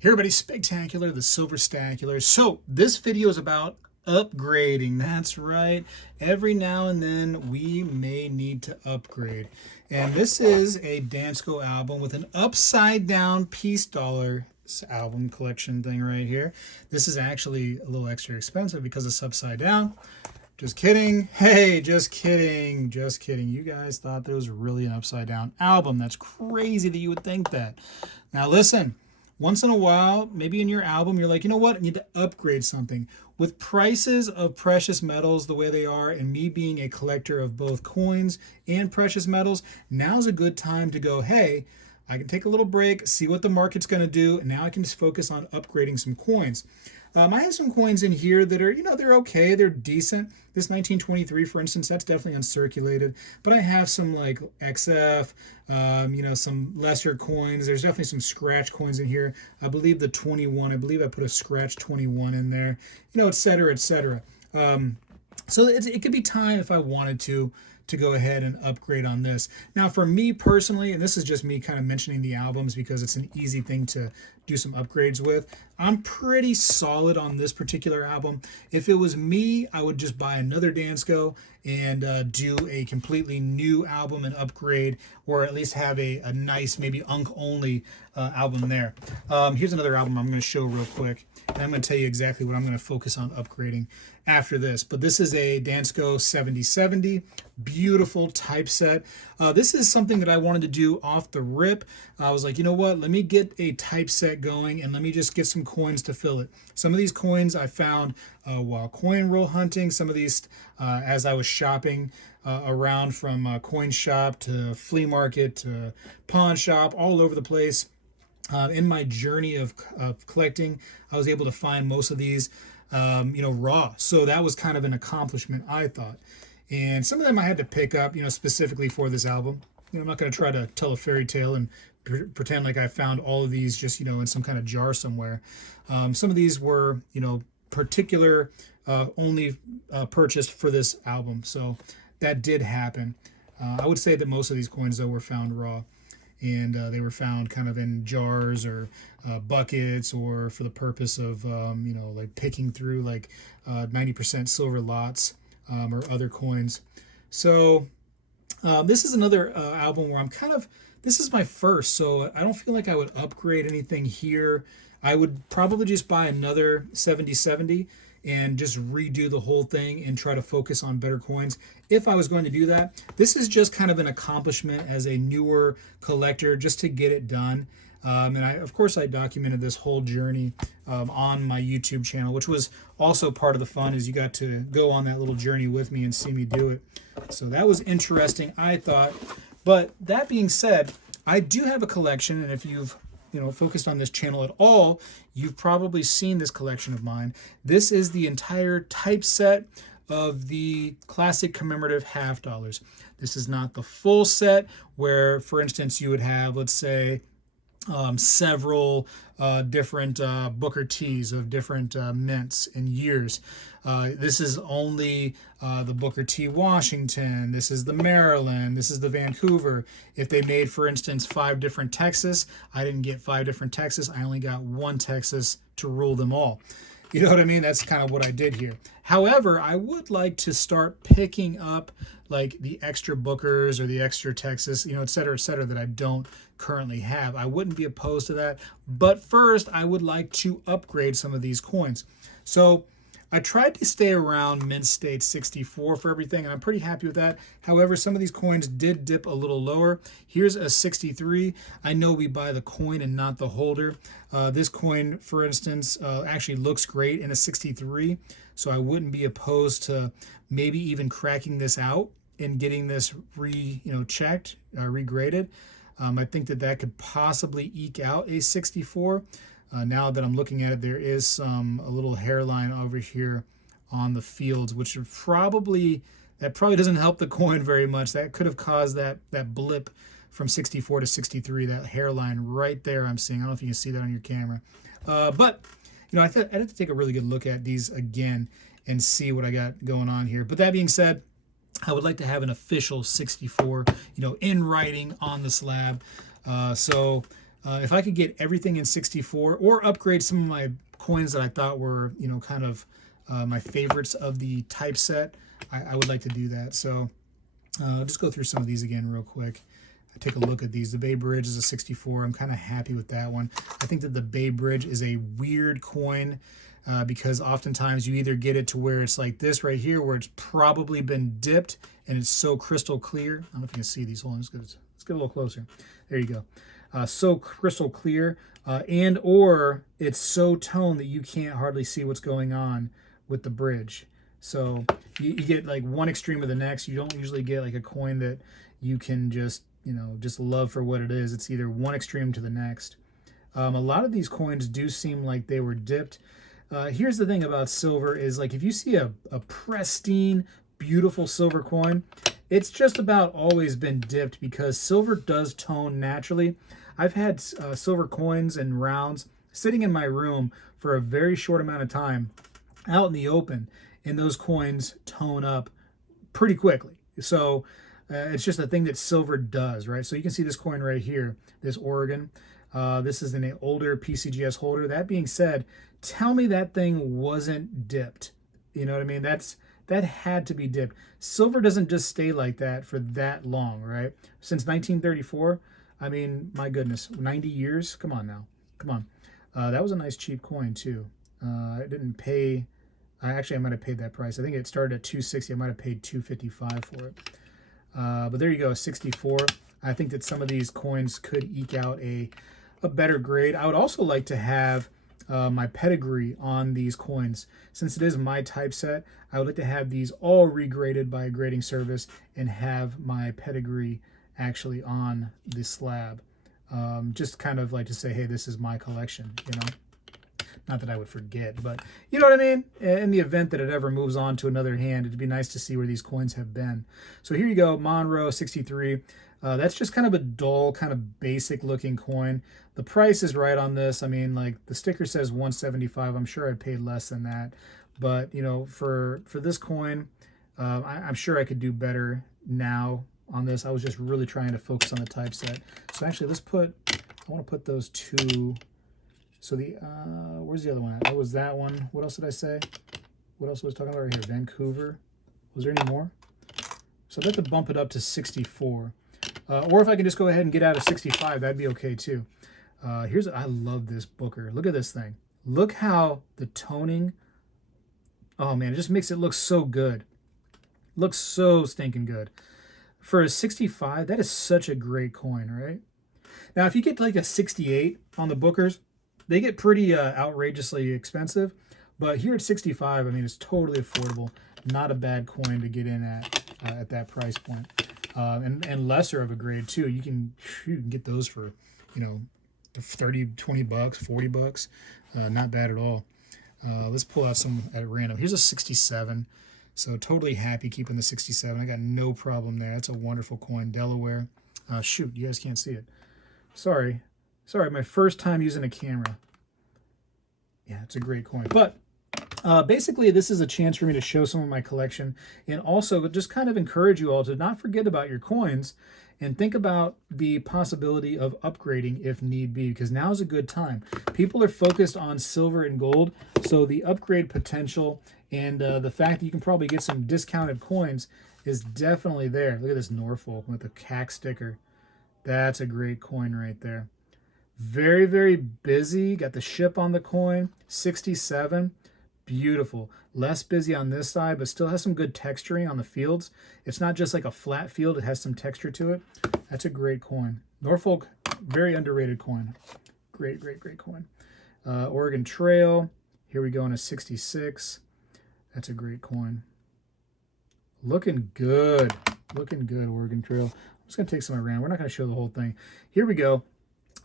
Hey everybody, Spectacular, the Silverstacular. So this video is about upgrading. That's right. Every now and then we may need to upgrade. And this is a Dansco album with an upside down peace dollar album collection thing right here. This is actually a little extra expensive because it's upside down. Just kidding. Hey, just kidding. Just kidding. You guys thought there was really an upside down album. That's crazy that you would think that. Now listen. Once in a while, maybe in your album, you're like, you know what? I need to upgrade something. With prices of precious metals the way they are, and me being a collector of both coins and precious metals, now's a good time to go, hey, I can take a little break, see what the market's going to do, and now I can just focus on upgrading some coins. I have some coins in here that are, they're okay, they're decent. This 1923, for instance, that's definitely uncirculated. But I have some like XF, some lesser coins. There's definitely some scratch coins in here. I believe the 21, I believe I put a scratch 21 in there, et cetera, et cetera. So it could be time if I wanted to go ahead and upgrade on this. Now for me personally, and this is just me kind of mentioning the albums because it's an easy thing to do some upgrades with, I'm pretty solid on this particular album. If it was me, I would just buy another Dansco and do a completely new album and upgrade, or at least have a nice, maybe Unk only album there. Here's another album I'm going to show real quick, and I'm going to tell you exactly what I'm going to focus on upgrading after this. But this is a Dansco 7070, beautiful typeset. This is something that I wanted to do off the rip. I was like, you know what, let me get a typeset going and let me just get some coins to fill it. Some of these coins I found while coin roll hunting, some of these as I was shopping around from coin shop to flea market to pawn shop, all over the place. In my journey of collecting, I was able to find most of these raw. So that was kind of an accomplishment, I thought. And some of them I had to pick up, specifically for this album. I'm not going to try to tell a fairy tale and pretend like I found all of these just, in some kind of jar somewhere. Some of these were, particular only purchased for this album. So that did happen. I would say that most of these coins, though, were found raw. And they were found kind of in jars or buckets, or for the purpose of, like picking through like 90% silver lots or other coins. So this is another album where this is my first, so I don't feel like I would upgrade anything here. I would probably just buy another 7070 and just redo the whole thing and try to focus on better coins if I was going to do that. This is just kind of an accomplishment as a newer collector, just to get it done. And of course I documented this whole journey on my YouTube channel, which was also part of the fun, is you got to go on that little journey with me and see me do it. So that was interesting, I thought. But that being said, I do have a collection, and if you've focused on this channel at all, you've probably seen this collection of mine. This is the entire typeset of the classic commemorative half dollars. This is not the full set where, for instance, you would have, let's say, several different Booker T's of different mints and years. This is only the Booker T Washington. This is the Maryland. This is the Vancouver. If they made, for instance, 5 different Texas, I didn't get 5 different Texas. I only got 1 Texas to rule them all. You know what I mean? That's kind of what I did here. However, I would like to start picking up like the extra Bookers or the extra Texas, et cetera, that I don't currently have. I wouldn't be opposed to that. But first, I would like to upgrade some of these coins. So I tried to stay around mint state 64 for everything, and I'm pretty happy with that. However, some of these coins did dip a little lower. Here's a 63. I know we buy the coin and not the holder. This coin, for instance, actually looks great in a 63, so I wouldn't be opposed to maybe even cracking this out and getting this checked, regraded. I think that could possibly eke out a 64. Now that I'm looking at it, there is a little hairline over here on the fields, which probably doesn't help the coin very much. That could have caused that blip from 64 to 63, that hairline right there I'm seeing. I don't know if you can see that on your camera. But I had to take a really good look at these again and see what I got going on here. But that being said, I would like to have an official 64, in writing on the slab. So If I could get everything in 64 or upgrade some of my coins that I thought were, you know, kind of my favorites of the typeset, I would like to do that. So I'll just go through some of these again real quick. Take a look at these. The Bay Bridge is a 64. I'm kind of happy with that one. I think that the Bay Bridge is a weird coin because oftentimes you either get it to where it's like this right here, where it's probably been dipped and it's so crystal clear. I don't know if you can see these. Hold on, let's get a little closer. There you go. So crystal clear, and or it's so toned that you can't hardly see what's going on with the bridge. So you get like one extreme of the next. You don't usually get like a coin that you can just, you know, just love for what it is. It's either one extreme to the next. A lot of these coins do seem like they were dipped. Here's the thing about silver is, like, if you see a pristine, beautiful silver coin, it's just about always been dipped because silver does tone naturally. I've had silver coins and rounds sitting in my room for a very short amount of time out in the open, and those coins tone up pretty quickly. So it's just a thing that silver does, right? So you can see this coin right here, this Oregon. This is an older PCGS holder. That being said, tell me that thing wasn't dipped. You know what I mean? That had to be dipped. Silver doesn't just stay like that for that long, right? Since 1934, I mean, my goodness, 90 years? Come on now. Come on. That was a nice cheap coin too. I didn't pay, I might have paid that price. I think it started at $260. I might have paid $255 for it. But there you go, 64. I think that some of these coins could eke out a better grade. I would also like to have my pedigree on these coins. Since it is my typeset, I would like to have these all regraded by a grading service and have my pedigree actually on the slab. Just kind of like to say, hey, this is my collection, you know? Not that I would forget, but you know what I mean? In the event that it ever moves on to another hand, it'd be nice to see where these coins have been. So here you go, Monroe 63. That's just kind of a dull, kind of basic looking coin. The price is right on this. I mean, like, the sticker says $175. I'm sure I'd paid less than that. But, you know, for this coin, I'm sure I could do better now on this. I was just really trying to focus on the typeset. So actually, I want to put those two. So the, where's the other one at? That was that one. What else did I say? What else was I talking about right here? Vancouver. Was there any more? So I'd like to bump it up to 64. Or if I can just go ahead and get out of 65, that'd be okay too. I love this Booker. Look at this thing. Look how the toning, oh man, it just makes it look so good. Looks so stinking good. For a 65, that is such a great coin, right? Now, if you get like a 68 on the Bookers, they get pretty outrageously expensive, but here at 65, I mean, it's totally affordable. Not a bad coin to get in at that price point, and lesser of a grade too. You can get those for, you know, 30, 20 bucks, 40 bucks. Not bad at all. Let's pull out some at random. Here's a 67. So totally happy keeping the 67. I got no problem there. That's a wonderful coin, Delaware. Shoot, you guys can't see it. Sorry, my first time using a camera. Yeah, it's a great coin. But basically, this is a chance for me to show some of my collection and also just kind of encourage you all to not forget about your coins and think about the possibility of upgrading if need be, because now is a good time. People are focused on silver and gold, so the upgrade potential and the fact that you can probably get some discounted coins is definitely there. Look at this Norfolk with the CAC sticker. That's a great coin right there. Very, very busy. Got the ship on the coin. 67. Beautiful. Less busy on this side, but still has some good texturing on the fields. It's not just like a flat field. It has some texture to it. That's a great coin. Norfolk, very underrated coin. Great, great, great coin. Oregon Trail. Here we go on a 66. That's a great coin. Looking good. Looking good, Oregon Trail. I'm just going to take some around. We're not going to show the whole thing. Here we go.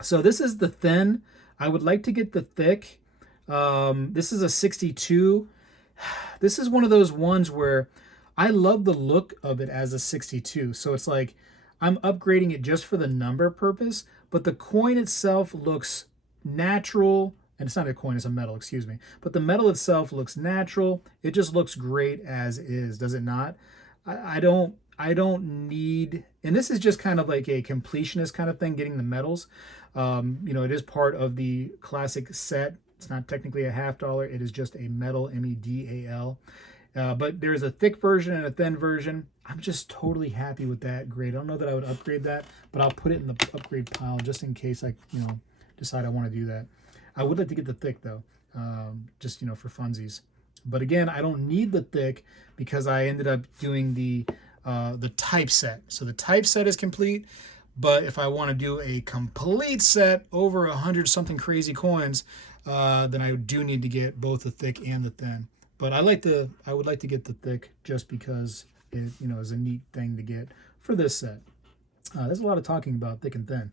So this is the thin. I would like to get the thick. This is a 62. This is one of those ones where I love the look of it as a 62. So it's like I'm upgrading it just for the number purpose, but the coin itself looks natural. And it's not a coin, it's a metal, excuse me. But the metal itself looks natural. It just looks great as is, does it not? I don't I don't need, and this is just kind of like a completionist kind of thing, getting the medals. You know, it is part of the classic set. It's not technically a $half. It is just a medal, MEDAL. But there's a thick version and a thin version. I'm just totally happy with that grade. I don't know that I would upgrade that, but I'll put it in the upgrade pile just in case I, you know, decide I want to do that. I would like to get the thick though, just, you know, for funsies. But again, I don't need the thick because I ended up doing the typeset. So the typeset is complete, but if I want to do a complete set over 100 something crazy coins, then I do need to get both the thick and the thin. But I would like to get the thick just because it, you know, is a neat thing to get for this set. There's a lot of talking about thick and thin.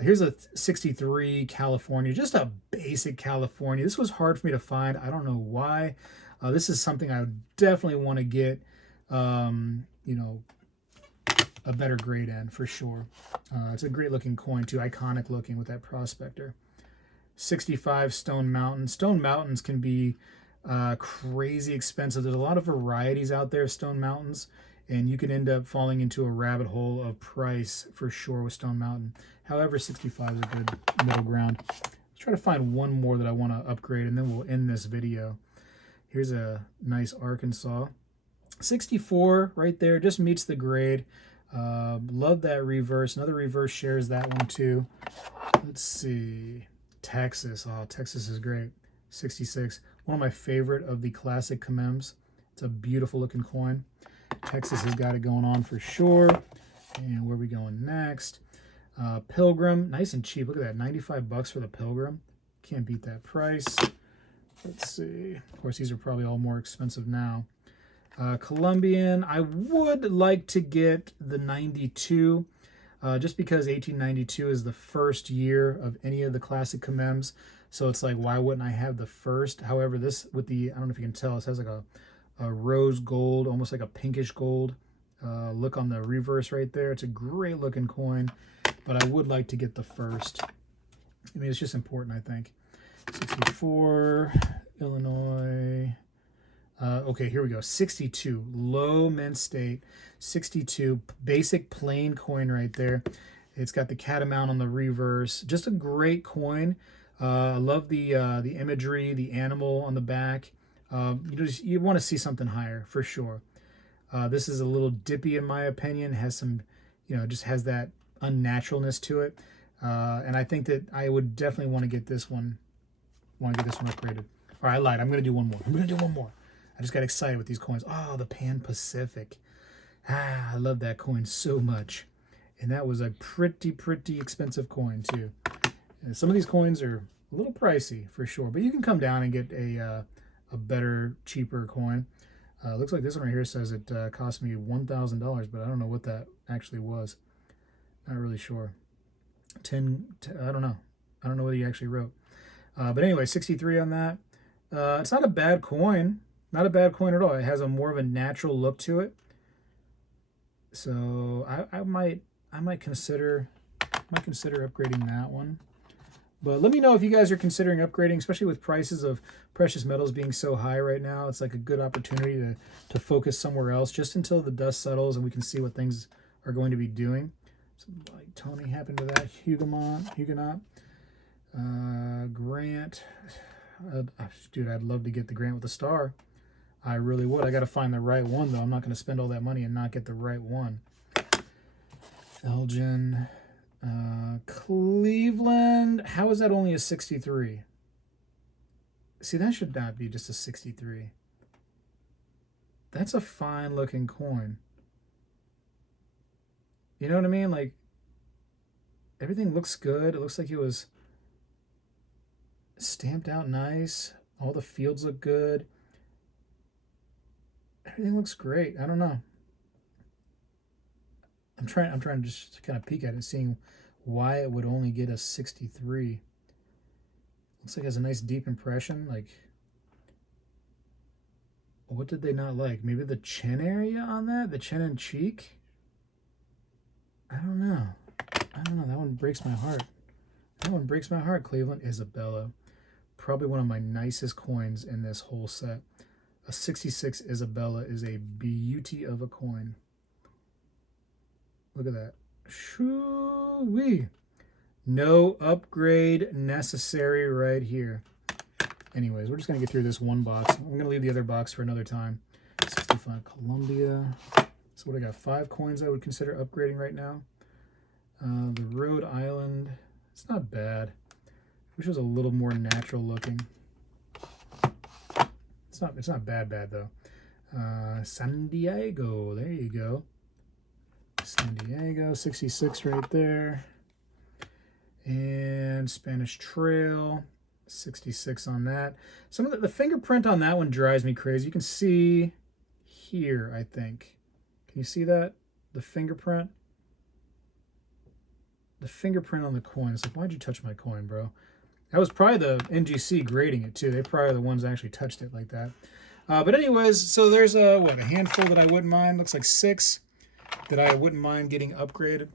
Here's a 63 California, just a basic California. This was hard for me to find. I don't know why. This is something I would definitely want to get, you know, a better grade in for sure. It's a great looking coin too, iconic looking with that prospector. 65 Stone Mountain. Stone Mountains can be crazy expensive. There's a lot of varieties out there of Stone Mountains, and you can end up falling into a rabbit hole of price for sure with Stone Mountain. However, 65 is a good middle ground. Let's try to find one more that I want to upgrade, and then we'll end this video. Here's a nice Arkansas. 64 right there, just meets the grade. Love that reverse. Another reverse shares that one too. Let's see. Texas. Oh, Texas is great. 66. One of my favorite of the classic commems. It's a beautiful looking coin. Texas has got it going on for sure. And where are we going next? Pilgrim. Nice and cheap. Look at that. 95 bucks for the Pilgrim. Can't beat that price. Let's see. Of course, these are probably all more expensive now. Colombian. I would like to get the 92. Just because 1892 is the first year of any of the classic commems. So it's like, why wouldn't I have the first? However, this with the, I don't know if you can tell, it has like a rose gold, almost like a pinkish gold look on the reverse right there. It's a great looking coin, but I would like to get the first. I mean, it's just important, I think. 64, Illinois. Okay, here we go. 62, low mint state. 62, basic plain coin right there. It's got the catamount on the reverse. Just a great coin. I love the imagery, the animal on the back. You want to see something higher for sure. This is a little dippy in my opinion. Has some, you know, just has that unnaturalness to it. And I think that I would definitely want to get this one. Upgraded. All right, I lied. I'm going to do one more. I just got excited with these coins. Oh, the Pan Pacific. I love that coin so much. And that was a pretty expensive coin too. And some of these coins are a little pricey for sure, but you can come down and get a better, cheaper coin. Looks like this one right here says it cost me $1,000, but I don't know what that actually was. Not really sure. I don't know. I don't know what he actually wrote. But anyway, 63 on that. It's not a bad coin. Not a bad coin at all. It has a more of a natural look to it. So I might consider upgrading that one. But let me know if you guys are considering upgrading, especially with prices of precious metals being so high right now. It's like a good opportunity to focus somewhere else just until the dust settles and we can see what things are going to be doing. So like Tony happened to that. Huguenot. Grant. Dude, I'd love to get the Grant with the star. I really would. I got to find the right one, though. I'm not going to spend all that money and not get the right one. Elgin. Cleveland. How is that only a 63? See, that should not be just a 63. That's a fine looking coin. You know what I mean? Like, everything looks good. It looks like it was stamped out nice. All the fields look good. Everything looks great. I don't know. I'm trying to just kind of peek at it, seeing why it would only get a 63. Looks like it has a nice deep impression. Like, what did they not like? Maybe the chin area on that? The chin and cheek? I don't know. That one breaks my heart. Cleveland. Isabella. Probably one of my nicest coins in this whole set. A 66 Isabella is a beauty of a coin. Look at that. Shoo-wee. No upgrade necessary right here. Anyways, we're just going to get through this one box. I'm going to leave the other box for another time. 65 Columbia. So what I got? 5 coins I would consider upgrading right now. The Rhode Island. It's not bad. Wish it was a little more natural looking. It's not bad though. San Diego. There you go. San Diego, 66 right there. And Spanish Trail, 66 on that. Some of the fingerprint on that one drives me crazy. You can see here, I think. Can you see that? The fingerprint? The fingerprint on the coin. It's like, why'd you touch my coin, bro? That was probably the NGC grading it too. They probably are the ones that actually touched it like that. But anyways, so there's a handful that I wouldn't mind. Looks like 6 that I wouldn't mind getting upgraded.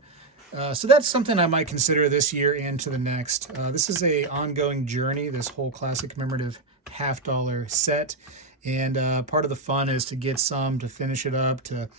So that's something I might consider this year and to the next. This is a ongoing journey, this whole classic commemorative $50 set. And part of the fun is to get some, to finish it up, to,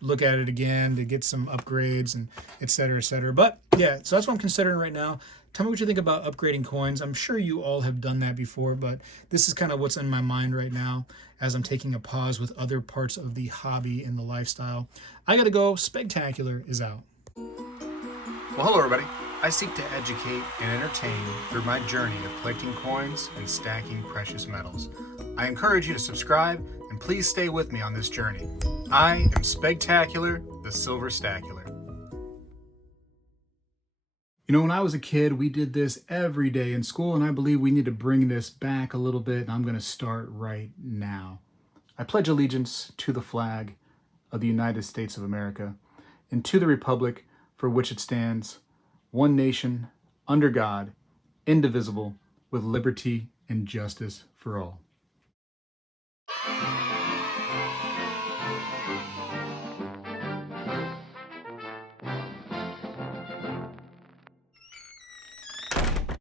look at it again, to get some upgrades and et cetera, et cetera. But yeah, so that's what I'm considering right now. Tell me what you think about upgrading coins. I'm sure you all have done that before, but this is kind of what's in my mind right now as I'm taking a pause with other parts of the hobby and the lifestyle. I gotta go. Spegtacular is out. Well, hello everybody. I seek to educate and entertain through my journey of collecting coins and stacking precious metals. I encourage you to subscribe and please stay with me on this journey. I am Spegtacular, the Silver Stacular. When I was a kid, we did this every day in school, and I believe we need to bring this back a little bit, and I'm going to start right now. I pledge allegiance to the flag of the United States of America and to the republic for which it stands, one nation, under God, indivisible, with liberty and justice for all.